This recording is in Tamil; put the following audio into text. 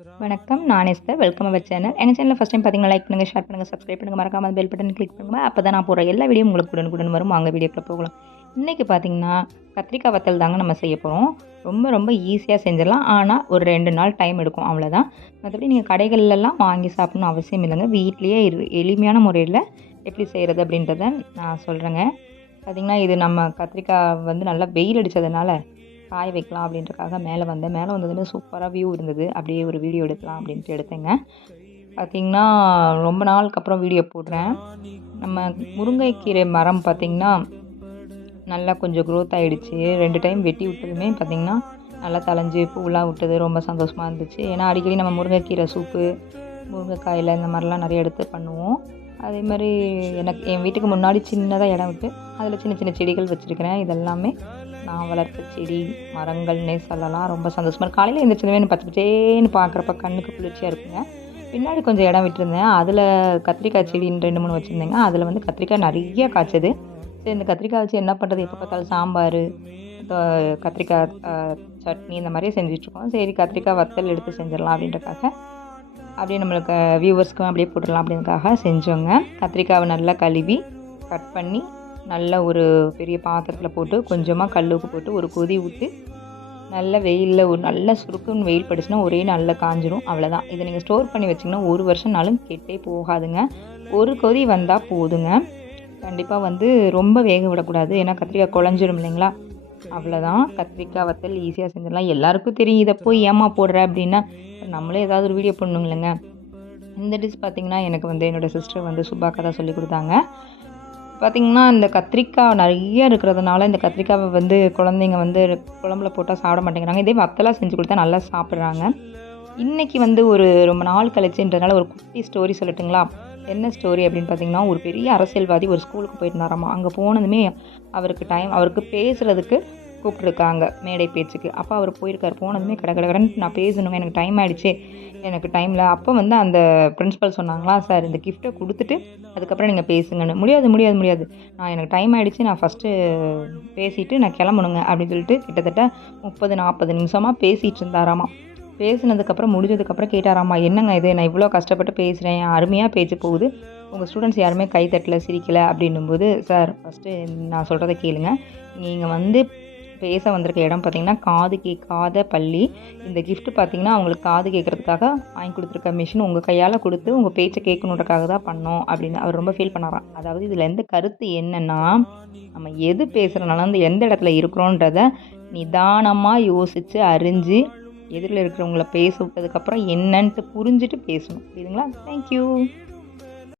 வணக்கம் நான் எஸ்தர். வெல்கம் அவர் சேனல் எங்கள் சேனலில் ஃபஸ்ட் டைம் பார்த்தீங்கன்னா லைக் பண்ணுங்கள் ஷேர் பண்ணுங்கள் சப்ஸ்கிரைப் பண்ணுங்கள் மறக்காமல் பெல் பட்டன் கிளிக் பண்ணுங்கள் அப்போ தான் நான் போகிற எல்லா வீடியோ உங்களுக்கு உடனுக்குடன் வரும். வாங்க வீடியோக்குள்ள போகலாம். இன்றைக்கி பார்த்தீங்கன்னா கத்திரிக்காய் வத்தல் தாங்க நம்ம செய்ய போகிறோம் ரொம்ப ரொம்ப ஈஸியாக செஞ்சிடலாம். ஆனால் ஒரு ரெண்டு நாள் டைம் எடுக்கும். அவ்வளோதான் மற்றபடி நீங்கள் கடைகள்லாம் வாங்கி சாப்பிடணும் அவசியம் இல்லைங்க. வீட்லேயே எளிமையான முறையில் எப்படி செய்கிறது அப்படின்றத நான் சொல்கிறேங்க பார்த்திங்கன்னா இது நம்ம கத்திரிக்காய் வந்து நல்லா வெயில் அடித்ததுனால காய வைக்கலாம் அப்படின்றக்காக மேலே வந்தேன். மேலே வந்ததுமே சூப்பராக வியூ இருந்தது. அப்படியே ஒரு வீடியோ எடுக்கலாம் அப்படின்ட்டு எடுத்தேங்க. பார்த்திங்கன்னா ரொம்ப நாளுக்கு அப்புறம் வீடியோ போடுறேன். நம்ம முருங்கைக்கீரை மரம் பார்த்திங்கன்னா நல்லா கொஞ்சம் க்ரோத் ஆகிடுச்சு ரெண்டு டைம் வெட்டி விட்டதுமே பார்த்திங்கன்னா நல்லா தலைஞ்சு பூவெலாம் விட்டது. ரொம்ப சந்தோஷமாக இருந்துச்சு. ஏன்னா அடிக்கடி நம்ம முருங்கைக்கீரை சூப்பு முருங்கைக்காயில் இந்த மாதிரிலாம் நிறைய எடுத்து பண்ணுவோம். அதே மாதிரி எனக்கு என் வீட்டுக்கு முன்னாடி சின்னதாக இடம் விட்டு அதில் சின்ன சின்ன செடிகள் வச்சுருக்கிறேன். இதெல்லாமே நான் வளர்த்த செடி மரங்கள்னே சொல்லலாம். ரொம்ப சந்தோஷமாக இருக்கும் காலையில் எழுந்திரிச்சதுமே பச்சை பச்சேன்னு பார்க்குறப்ப கண்ணுக்கு குளிர்ச்சியாக இருக்குங்க. பின்னாடி கொஞ்சம் இடம் விட்டுருந்தேன். அதில் கத்திரிக்காய் செடின்னு ரெண்டு மூணு வச்சுருந்தேங்க. அதில் வந்து கத்திரிக்காய் நிறைய காய்ச்சது. சரி இந்த கத்திரிக்காய் வச்சு என்ன பண்ணுறது எப்போ பார்த்தாலும் சாம்பார் கத்திரிக்காய் சட்னி இந்த மாதிரியே செஞ்சிட்ருக்கோம். சரி கத்திரிக்காய் வத்தல் எடுத்து செஞ்சிடலாம் அப்படின்றக்காக அப்படியே நம்மளுக்கு வியூவர்ஸ்க்கும் அப்படியே போட்டுடலாம் அப்படின்றக்காக செஞ்சோங்க. கத்திரிக்காவை நல்லா கழுவி கட் பண்ணி நல்ல ஒரு பெரிய பாத்திரத்தில் போட்டு கொஞ்சமாக கல் உப்பு போட்டு ஒரு கொதி விட்டு நல்ல வெயிலில் ஒரு நல்ல சுருக்குன்னு வெயில் படிச்சுன்னா ஒரே நல்லா காஞ்சிரும். அவ்வளோதான் இதை நீங்கள் ஸ்டோர் பண்ணி வச்சிங்கன்னா ஒரு வருஷம்னாலும் கெட்டே போகாதுங்க. ஒரு கொதி வந்தால் போதுங்க. கண்டிப்பாக வந்து ரொம்ப வேக விடக்கூடாது. ஏன்னா கத்திரிக்காய் குழஞ்சிரும் இல்லைங்களா? அவ்வளோதான் கத்திரிக்காய் வத்தல் ஈஸியாக செஞ்சிடலாம். எல்லாருக்கும் தெரியும். இதை போய் ஏமா போடுற அப்படின்னா நம்மளே ஏதாவது ஒரு வீடியோ பண்ணணும் இல்லைங்க இந்த டிஷ் பார்த்திங்கன்னா எனக்கு வந்து என்னோடய சிஸ்டர் வந்து சுபாக்கா தான் சொல்லி கொடுத்தாங்க. பார்த்திங்கன்னா இந்த கத்திரிக்காய் நிறைய இருக்கிறதுனால இந்த கத்திரிக்காவை வந்து குழந்தைங்க வந்து குழம்புல போட்டால் சாப்பிட மாட்டேங்கிறாங்க. இதே வத்தலாக செஞ்சு கொடுத்தா நல்லா சாப்பிட்றாங்க. இன்றைக்கி வந்து ஒரு ரொம்ப நாள் கழிச்சுன்றதுனால ஒரு குட்டி ஸ்டோரி சொல்லட்டுங்களா? என்ன ஸ்டோரி அப்படின்னு பார்த்தீங்கன்னா ஒரு பெரிய அரசியல்வாதி ஒரு ஸ்கூலுக்கு போயிருந்தாராமா. அங்கே போனதுமே அவருக்கு டைம் அவருக்கு பேசுகிறதுக்கு கூப்பிட்ருக்காங்க மேடை பேச்சுக்கு. அப்போ அவர் போயிருக்கார். போனதுமே கடை கடன் நான் பேசணும் எனக்கு டைம் ஆகிடுச்சு எனக்கு டைமில் அப்போ வந்து அந்த பிரின்ஸிபல் சொன்னாங்களா சார் இந்த கிஃப்ட்டை கொடுத்துட்டு அதுக்கப்புறம் நீங்கள் பேசுங்கன்னு. முடியாது முடியாது முடியாது. நான் எனக்கு டைம் ஆகிடுச்சு நான் ஃபஸ்ட்டு பேசிவிட்டு நான் கிளம்பணுங்க அப்படின்னு சொல்லிட்டு கிட்டத்தட்ட முப்பது நாற்பது நிமிஷமாக பேசிகிட்டு இருந்தாராமா. பேசினதுக்கப்புறம் முடிஞ்சதுக்கப்புறம் கேட்டாராம்மா என்னங்க இது? நான் இவ்வளோ கஷ்டப்பட்டு பேசுகிறேன் அருமையாக பேச்சு போகுது. உங்கள் ஸ்டூடெண்ட்ஸ் யாருமே கை தட்டலை சிரிக்கலை. அப்படின்னும்போது சார் ஃபஸ்ட்டு நான் சொல்கிறத கேளுங்க. நீங்கள் வந்து பேச வந்திருக்க இடம் பார்த்திங்கன்னா காது கேட்காத பள்ளி. இந்த கிஃப்ட் பார்த்திங்கன்னா அவங்களுக்கு காது கேட்குறதுக்காக வாங்கி கொடுத்துருக்க மிஷின் உங்கள் கையால் கொடுத்து உங்கள் பேச்சை கேட்கணுன்றக்காக தான் பண்ணோம் அப்படின்னு அவர் ரொம்ப ஃபீல் பண்ணாராம் அதாவது இதில் எந்த கருத்து என்னென்னா நம்ம எது பேசுகிறனால வந்து எந்த இடத்துல இருக்கிறோன்றத நிதானமாக யோசித்து அறிஞ்சு எதிரில் இருக்கிறவங்கள பேச விட்டதுக்கப்புறம் என்னன்ட்டு புரிஞ்சுட்டு பேசணும். புரியுதுங்களா? தேங்க்யூ